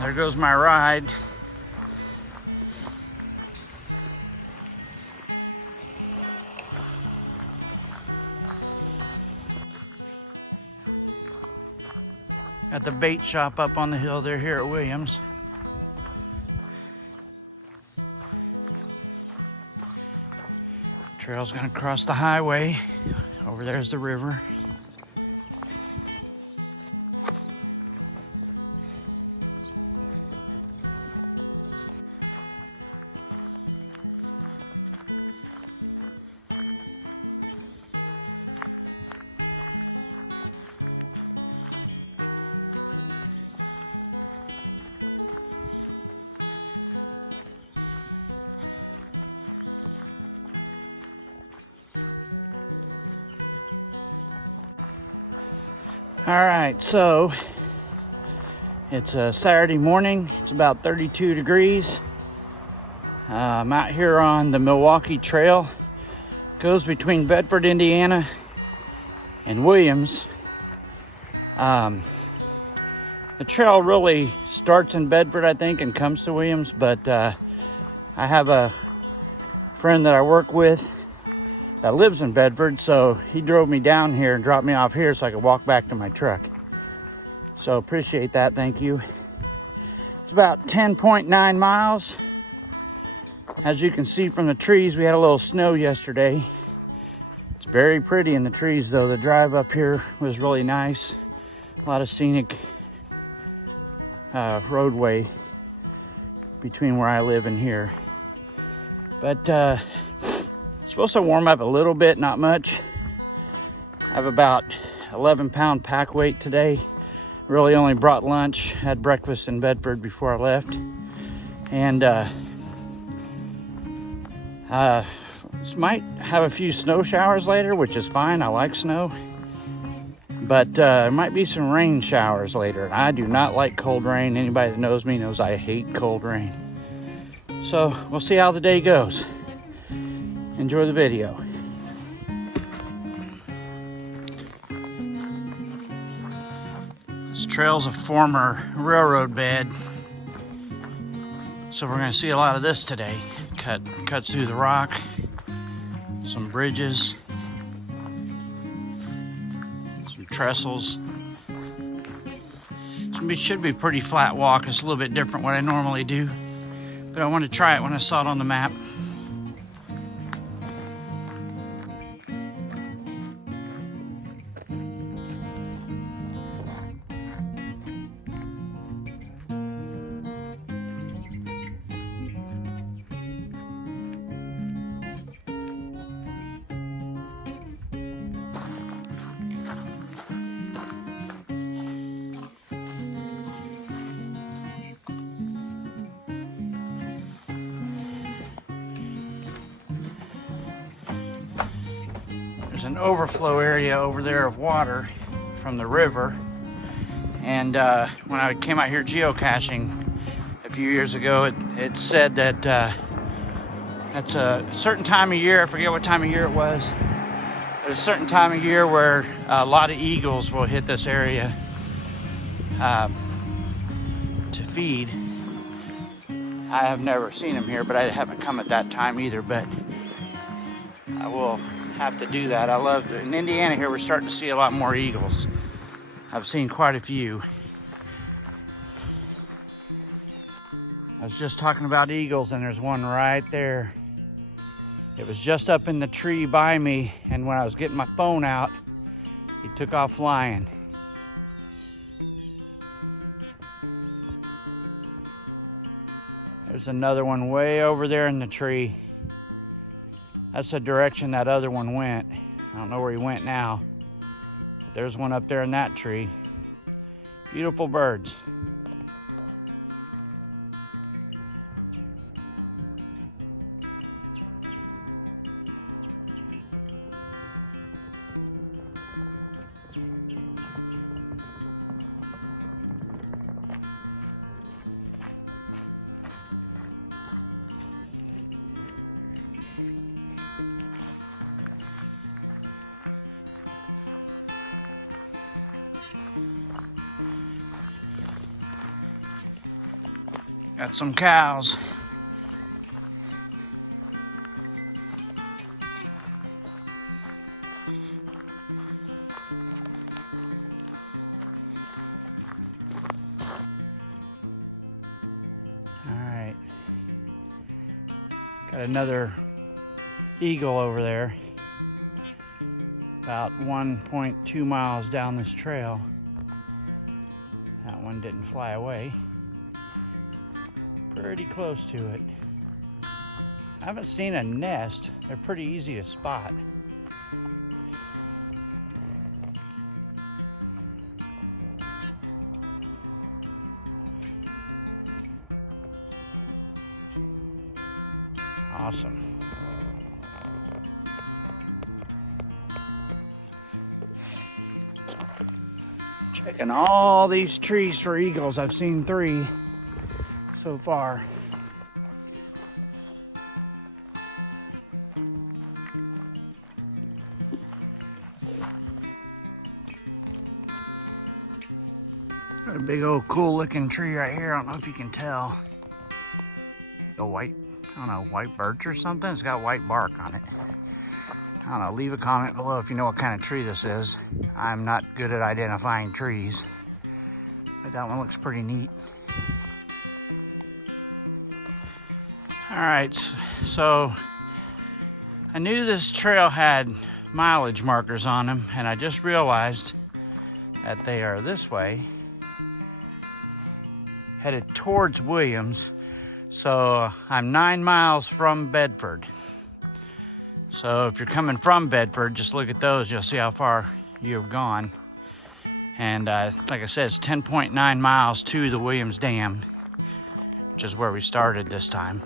There goes my ride. Got the bait shop up on the hill there here at Williams. Trail's gonna cross the highway. Over there's the river. All right, so it's a Saturday morning. It's about 32 degrees. I'm out here on the Milwaukee Trail. Goes between Bedford, Indiana and Williams. The trail really starts in Bedford, I think, and comes to Williams, but I have a friend that I work with that lives in Bedford, so he drove me down here and dropped me off here so I could walk back to my truck. So appreciate that, thank you. It's about 10.9 miles. As you can see from the trees, we had a little snow yesterday. It's very pretty in the trees though. The drive up here was really nice. A lot of scenic roadway between where I live and here. But it's supposed to warm up a little bit, not much. I have about 11-pound pack weight today. Really only brought lunch, had breakfast in Bedford before I left. And might have a few snow showers later, which is fine, I like snow. But there might be some rain showers later. And I do not like cold rain. Anybody that knows me knows I hate cold rain. So we'll see how the day goes. Enjoy the video. This trail's a former railroad bed, so we're going to see a lot of this today. Cuts through the rock, some bridges, some trestles. It should be a pretty flat walk. It's a little bit different what I normally do, but I wanted to try it when I saw it on the map. There's an overflow area over there of water from the river, and when I came out here geocaching a few years ago, it said that that's a certain time of year, I forget what time of year it was, but a certain time of year where a lot of eagles will hit this area to feed. I have never seen them here, but I haven't come at that time either, but I will have to do that. I love it. In Indiana here, we're starting to see a lot more eagles. I've seen quite a few. I was just talking about eagles, and there's one right there. It was just up in the tree by me, and when I was getting my phone out, he took off flying. There's another one way over there in the tree. That's the direction that other one went. I don't know where he went now. But there's one up there in that tree. Beautiful birds. Got some cows. All right. Got another eagle over there. About 1.2 miles down this trail. That one didn't fly away. Pretty close to it. I haven't seen a nest. They're pretty easy to spot. Awesome. Checking all these trees for eagles. I've seen 3 so far. Got a big old cool looking tree right here. I don't know if you can tell. A white, I don't know, white birch or something. It's got white bark on it. I don't know, leave a comment below if you know what kind of tree this is. I'm not good at identifying trees, but that one looks pretty neat. All right, so I knew this trail had mileage markers on them, and I just realized that they are this way, headed towards Williams. So I'm 9 miles from Bedford. So if you're coming from Bedford, just look at those. You'll see how far you've gone. And like I said, it's 10.9 miles to the Williams Dam, which is where we started this time.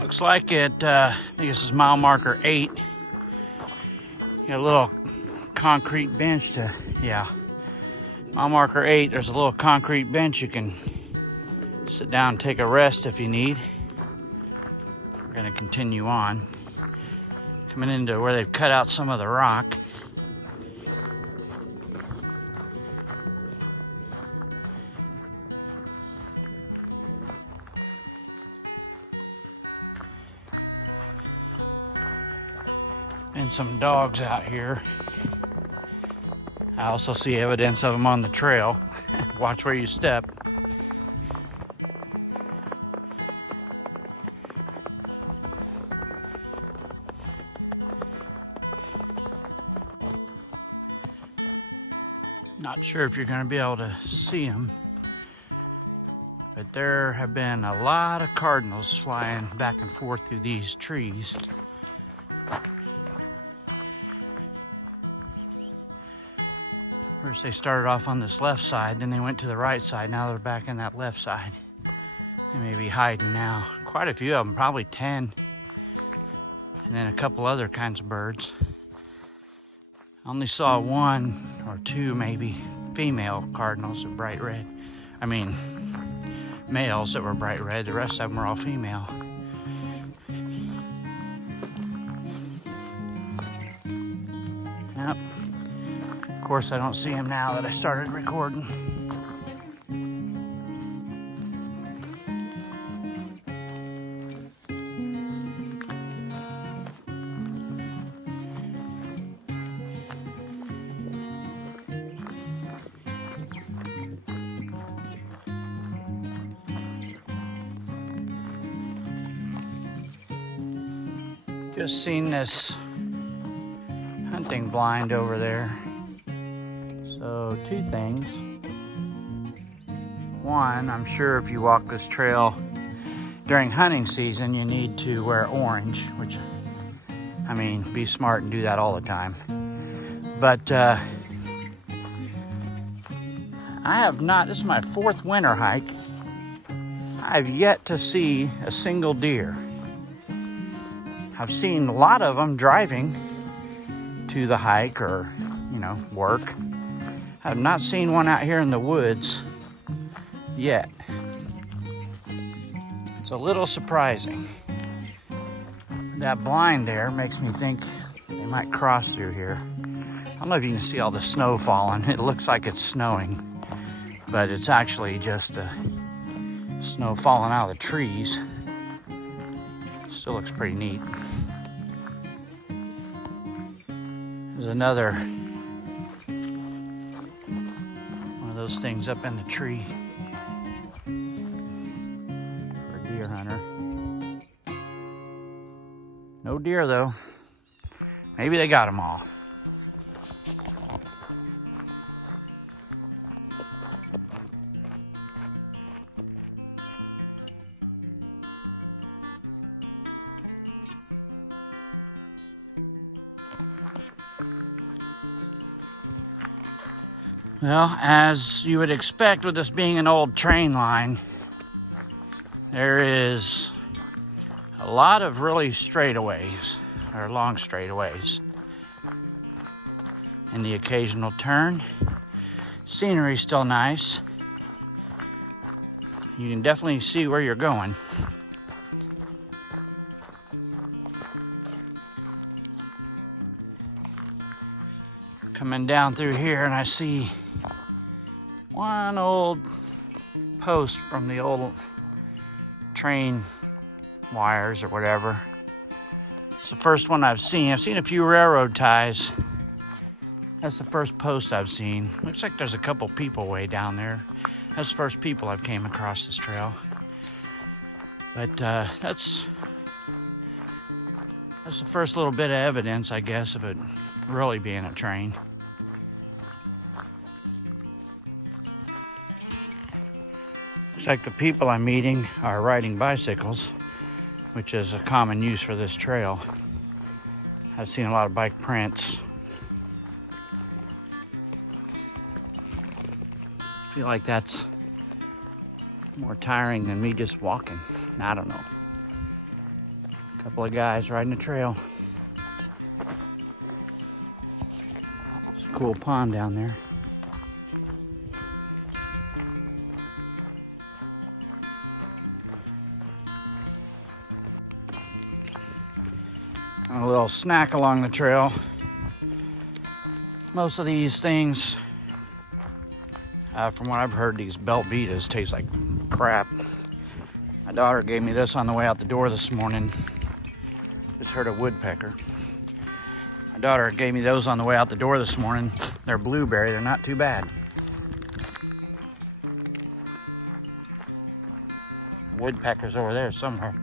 Looks like it, I think this is mile marker 8. Got a little concrete bench to, yeah. Mile marker 8, there's a little concrete bench you can sit down and take a rest if you need. We're gonna continue on. Coming into where they've cut out some of the rock. And some dogs out here. I also see evidence of them on the trail. Watch where you step. Not sure if you're going to be able to see them, but there have been a lot of cardinals flying back and forth through these trees. First they started off on this left side, then they went to the right side. Now they're back in that left side. They may be hiding now. Quite a few of them, probably 10. And then a couple other kinds of birds. I only saw 1 or 2 maybe female cardinals of bright red. I mean, males that were bright red. The rest of them were all female. Yep. Of course, I don't see him now that I started recording. Just seen this hunting blind over there. So 2 things. One, I'm sure if you walk this trail during hunting season, you need to wear orange, which, I mean, be smart and do that all the time. But I have not, this is my 4th winter hike. I've yet to see a single deer. I've seen a lot of them driving to the hike or, you know, work. I have not seen one out here in the woods yet. It's a little surprising. That blind there makes me think they might cross through here. I don't know if you can see all the snow falling. It looks like it's snowing, but it's actually just the snow falling out of the trees. Still looks pretty neat. There's another one of those things up in the tree for a deer hunter. No deer though. Maybe they got them all. Well, as you would expect with this being an old train line, there is a lot of really straightaways, or long straightaways, and the occasional turn. Scenery's still nice. You can definitely see where you're going. Coming down through here and I see one old post from the old train wires or whatever. It's the first one I've seen. I've seen a few railroad ties. That's the first post I've seen. Looks like there's a couple people way down there. That's the first people I've came across this trail. But that's the first little bit of evidence, I guess, of it really being a train. Looks like the people I'm meeting are riding bicycles, which is a common use for this trail. I've seen a lot of bike prints. I feel like that's more tiring than me just walking. I don't know. A couple of guys riding a trail. It's a cool pond down there. A little snack along the trail. Most of these things, from what I've heard, these Belvitas taste like crap. My daughter gave me this on the way out the door this morning. Just heard a woodpecker. My daughter gave me those on the way out the door this morning. They're blueberry, they're not too bad. Woodpecker's over there somewhere.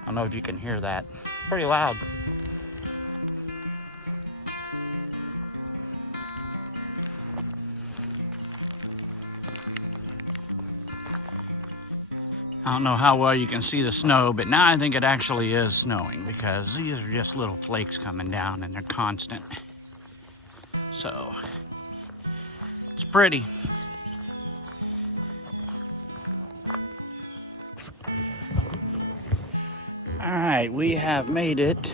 I don't know if you can hear that. It's pretty loud. I don't know how well you can see the snow, but now I think it actually is snowing because these are just little flakes coming down and they're constant. So, it's pretty. All right, we have made it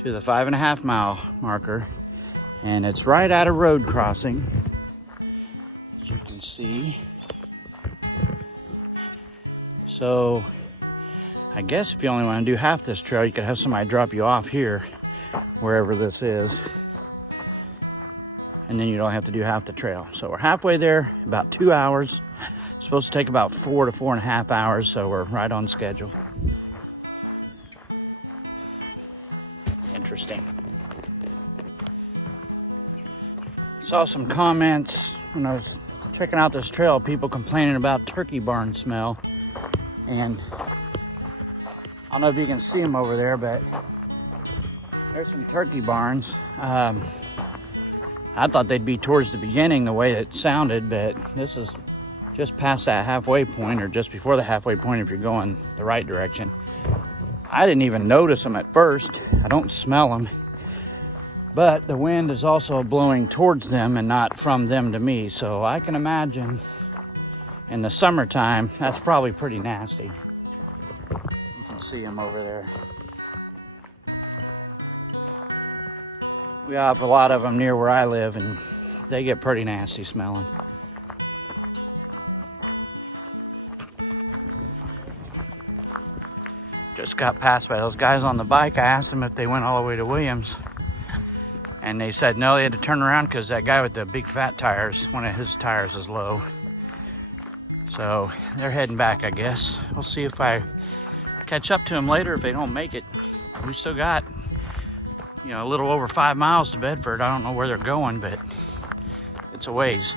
to the 5.5 mile marker, and it's right at a road crossing, as you can see. So I guess if you only want to do half this trail, you could have somebody drop you off here, wherever this is, and then you don't have to do half the trail. So we're halfway there, about 2 hours. It's supposed to take about 4 to 4.5 hours, so we're right on schedule. Interesting. Saw some comments when I was checking out this trail, people complaining about turkey barn smell. And I don't know if you can see them over there, but there's some turkey barns. I I thought they'd be towards the beginning the way it sounded, but this is just past that halfway point, or just before the halfway point if you're going the right direction. I didn't even notice them at first. I don't smell them, but the wind is also blowing towards them and not from them to me. So I can imagine in the summertime, that's probably pretty nasty. You can see them over there. We have a lot of them near where I live, and they get pretty nasty smelling. Just got passed by those guys on the bike. I asked them if they went all the way to Williams, and they said no, they had to turn around because that guy with the big fat tires, one of his tires is low. So they're heading back, I guess. We'll see if I catch up to them later if they don't make it. We still got, you know, a little over 5 miles to Bedford. I don't know where they're going, but it's a ways.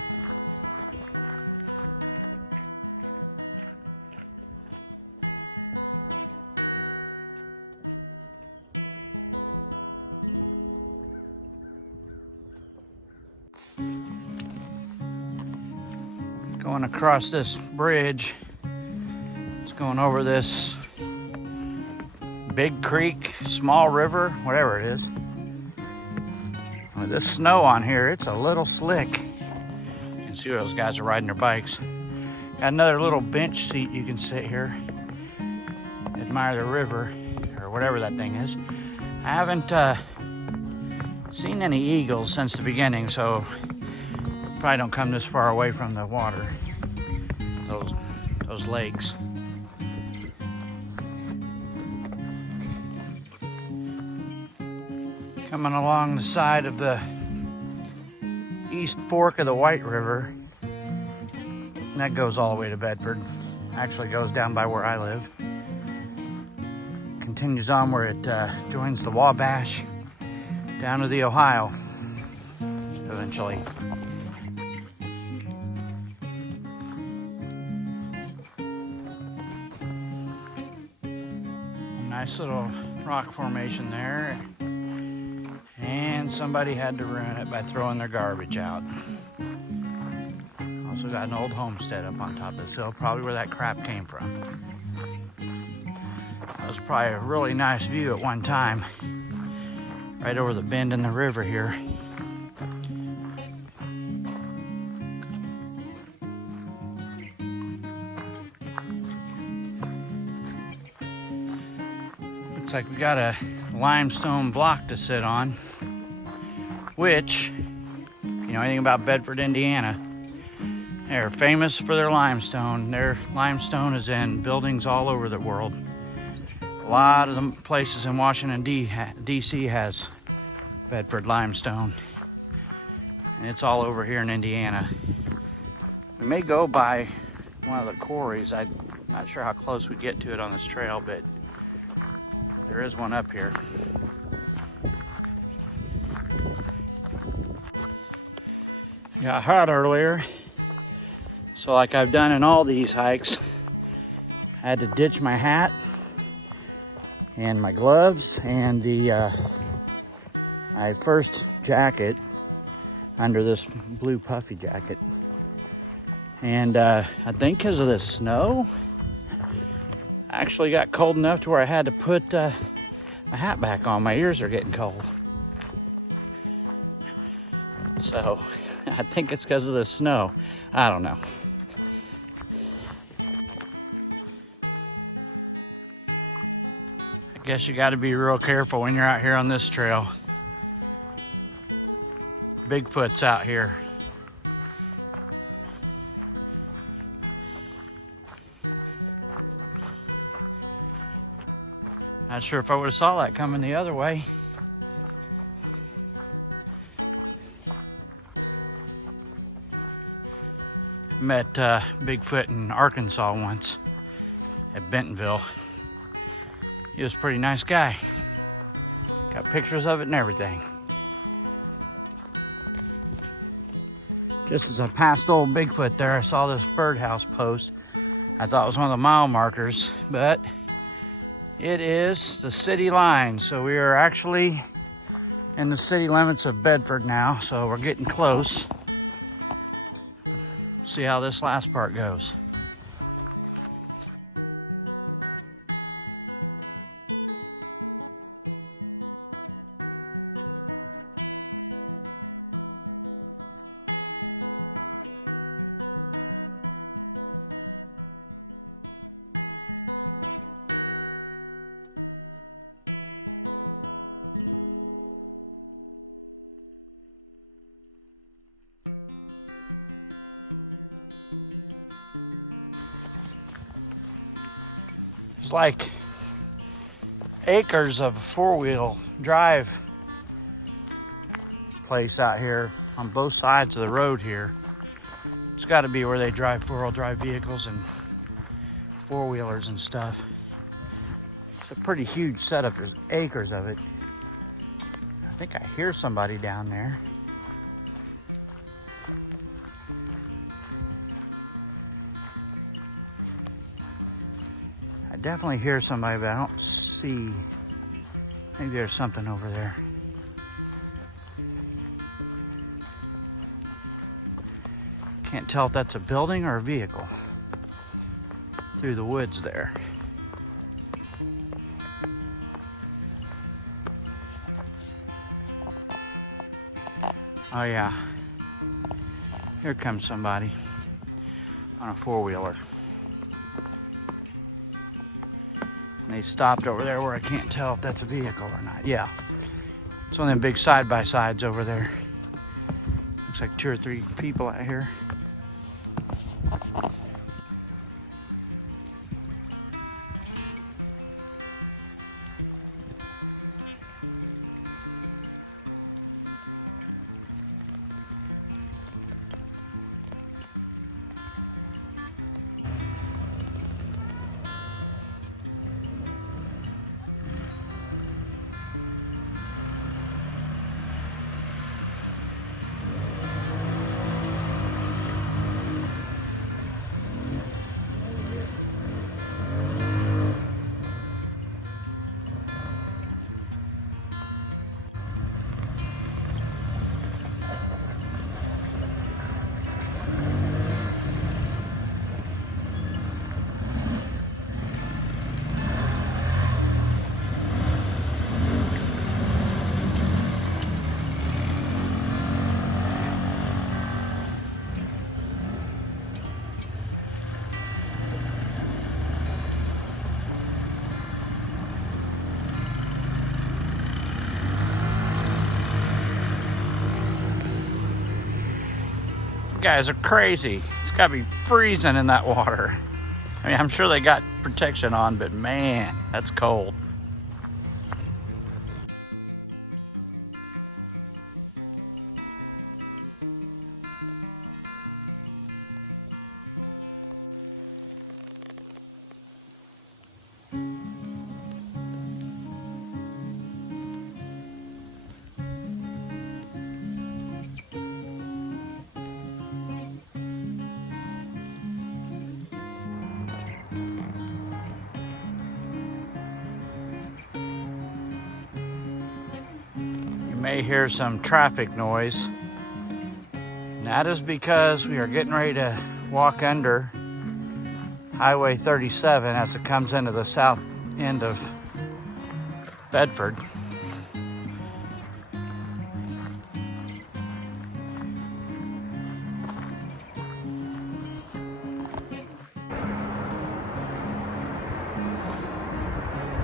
Going across this bridge. It's going over this big creek, small river, whatever it is. With this snow on here, it's a little slick. You can see those guys are riding their bikes. Got another little bench seat you can sit here, admire the river, or whatever that thing is. I haven't seen any eagles since the beginning, so probably don't come this far away from the water, those lakes. Coming along the side of the east fork of the White River, and that goes all the way to Bedford. Actually goes down by where I live. Continues on where it joins the Wabash down to the Ohio eventually. Nice little rock formation there. And somebody had to ruin it by throwing their garbage out. Also got an old homestead up on top of this hill, probably where that crap came from. That was probably a really nice view at one time, right over the bend in the river here. Looks like we got a limestone block to sit on, which, you know anything about Bedford, Indiana, they're famous for their limestone. Their limestone is in buildings all over the world. A lot of the places in Washington, D.C. has Bedford limestone, and it's all over here in Indiana. We may go by one of the quarries. I'm not sure how close we get to it on this trail, but there is one up here. Got hot earlier, so like I've done in all these hikes, I had to ditch my hat and my gloves and my first jacket under this blue puffy jacket. And I think because of the snow, I actually got cold enough to where I had to put my hat back on. My ears are getting cold. So I think it's because of the snow. I don't know. I guess you got to be real careful when you're out here on this trail. Bigfoot's out here. Not sure if I would have saw that coming the other way. Met Bigfoot in Arkansas once at Bentonville. He was a pretty nice guy. Got pictures of it and everything. Just as I passed old Bigfoot there, I saw this birdhouse post. I thought it was one of the mile markers, but it is the city line. So we are actually in the city limits of Bedford now, so we're getting close. See how this last part goes. There's like acres of four-wheel drive place out here on both sides of the road here. It's got to be where they drive four-wheel drive vehicles and four-wheelers and stuff. It's a pretty huge setup. There's acres of it. I think I hear somebody down there. I definitely hear somebody, but I don't see. Maybe there's something over there. Can't tell if that's a building or a vehicle through the woods there. Oh yeah, here comes somebody on a four-wheeler. And they stopped over there where I can't tell if that's a vehicle or not. Yeah, it's one of them big side-by-sides over there. Looks like 2 or 3 people out here. Guys are crazy. It's gotta be freezing in that water. I mean, I'm sure they got protection on, but man, that's cold. May hear some traffic noise. And that is because we are getting ready to walk under Highway 37 as it comes into the south end of Bedford.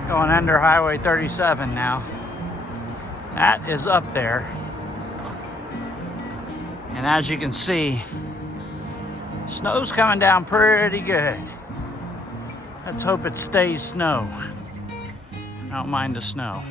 Going under Highway 37 now. That is up there. And as you can see, snow's coming down pretty good. Let's hope it stays snow. I don't mind the snow.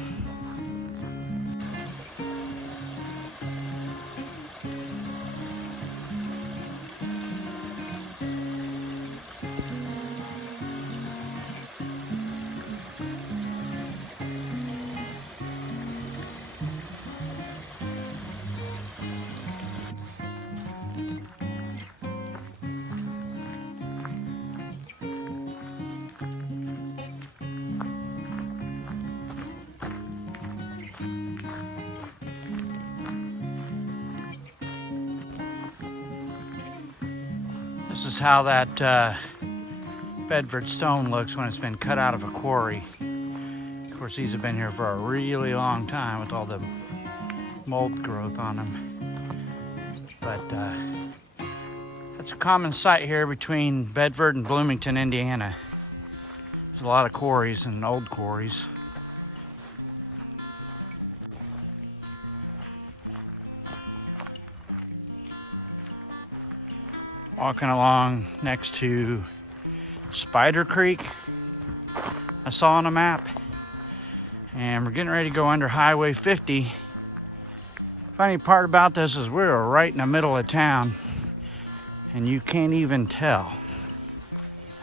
This is how that Bedford stone looks when it's been cut out of a quarry. Of course, these have been here for a really long time with all the mold growth on them. But that's a common sight here between Bedford and Bloomington, Indiana. There's a lot of quarries and old quarries. Walking along next to Spider Creek, I saw on a map, and we're getting ready to go under Highway 50. Funny part about this is we're right in the middle of town, and you can't even tell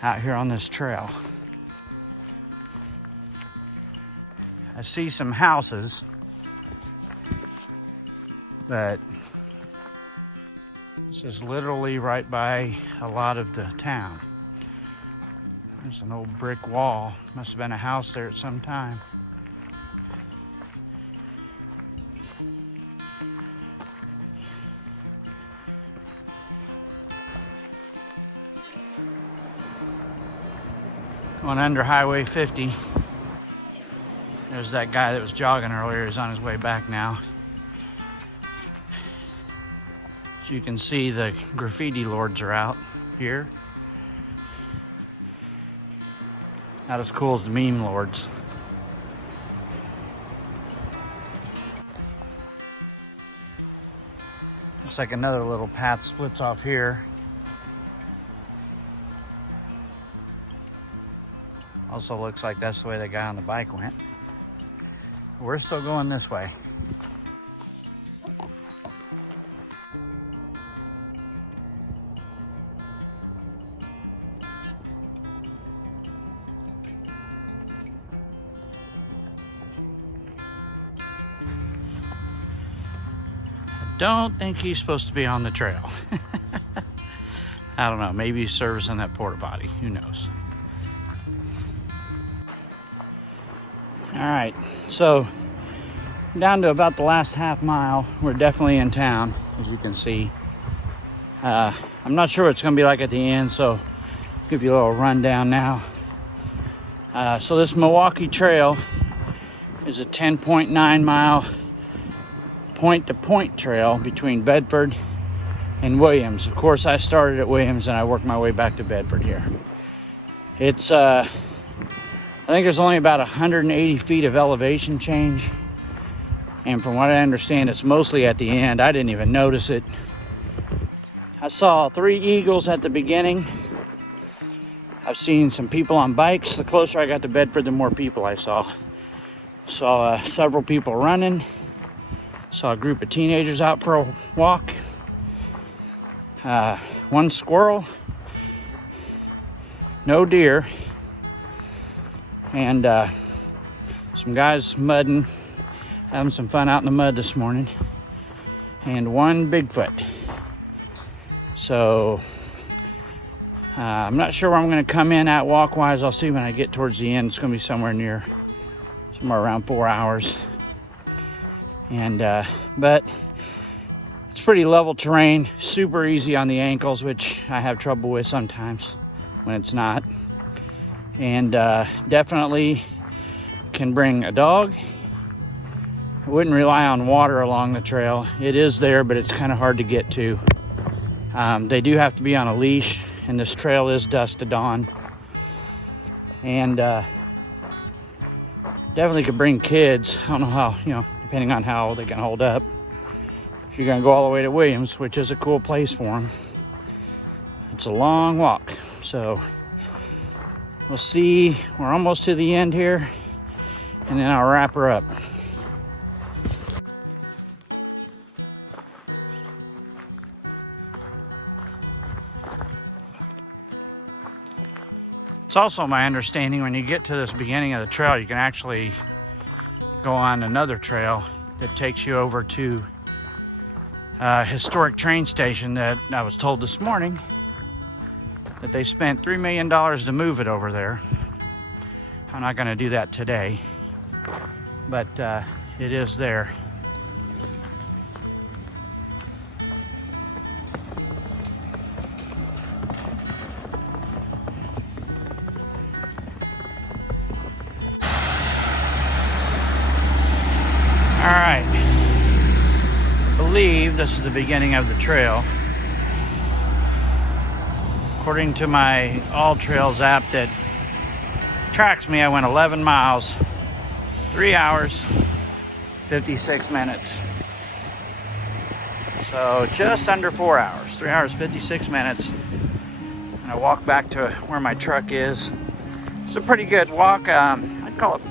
out here on this trail. I see some houses, but this is literally right by a lot of the town. There's an old brick wall. Must have been a house there at some time. Going under Highway 50. There's that guy that was jogging earlier. He's on his way back now. As you can see, the graffiti lords are out here. Not as cool as the meme lords. Looks like another little path splits off here. Also looks like that's the way the guy on the bike went. We're still going this way. Don't think he's supposed to be on the trail. I don't know, maybe he's servicing that porta potty, who knows. All right, so down to about the last half mile. We're definitely in town, as you can see. I'm not sure what it's gonna be like at the end, so I'll give you a little rundown now. So this Milwaukee Trail is a 10.9 mile point-to-point trail between Bedford and Williams. Of course, I started at Williams and I worked my way back to Bedford here. It's, I think there's only about 180 feet of elevation change. And from what I understand, it's mostly at the end. I didn't even notice it. I saw 3 eagles at the beginning. I've seen some people on bikes. The closer I got to Bedford, the more people I saw. Saw several people running. Saw a group of teenagers out for a walk. 1 squirrel. No deer. And some guys mudding, having some fun out in the mud this morning. And 1 Bigfoot. So I'm not sure where I'm going to come in at walk-wise. I'll see when I get towards the end. It's going to be somewhere around 4 hours. And but it's pretty level terrain, super easy on the ankles, which I have trouble with sometimes when it's not. And definitely can bring a dog. I wouldn't rely on water along the trail. It is there, but it's kind of hard to get to. They do have to be on a leash, and this trail is dusk to dawn. And definitely could bring kids. I don't know how, depending on how they can hold up. If you're gonna go all the way to Williams, which is a cool place for them. It's a long walk, so we'll see. We're almost to the end here, and then I'll wrap her up. It's also my understanding when you get to this beginning of the trail, you can actually go on another trail that takes you over to a historic train station that I was told this morning that they spent $3 million to move it over there. I'm not going to do that today, but it is there. believe this is the beginning of the trail. According to my All Trails app that tracks me, I went 11 miles, 3 hours, 56 minutes. So just under 4 hours, 3 hours, 56 minutes. And I walked back to where my truck is. It's a pretty good walk. I'd call it,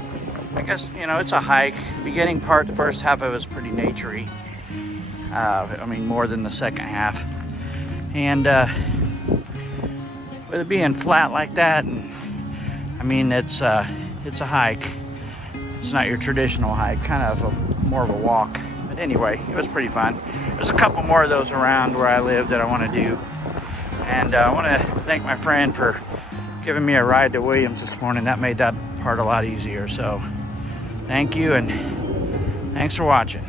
I guess, you know, it's a hike. Beginning part, the first half of it was pretty naturey. I mean, more than the second half. And with it being flat like that, and I mean, it's a hike. It's not your traditional hike, kind of more of a walk. But anyway, it was pretty fun. There's a couple more of those around where I live that I want to do. And I want to thank my friend for giving me a ride to Williams this morning. That made that part a lot easier. So thank you, and thanks for watching.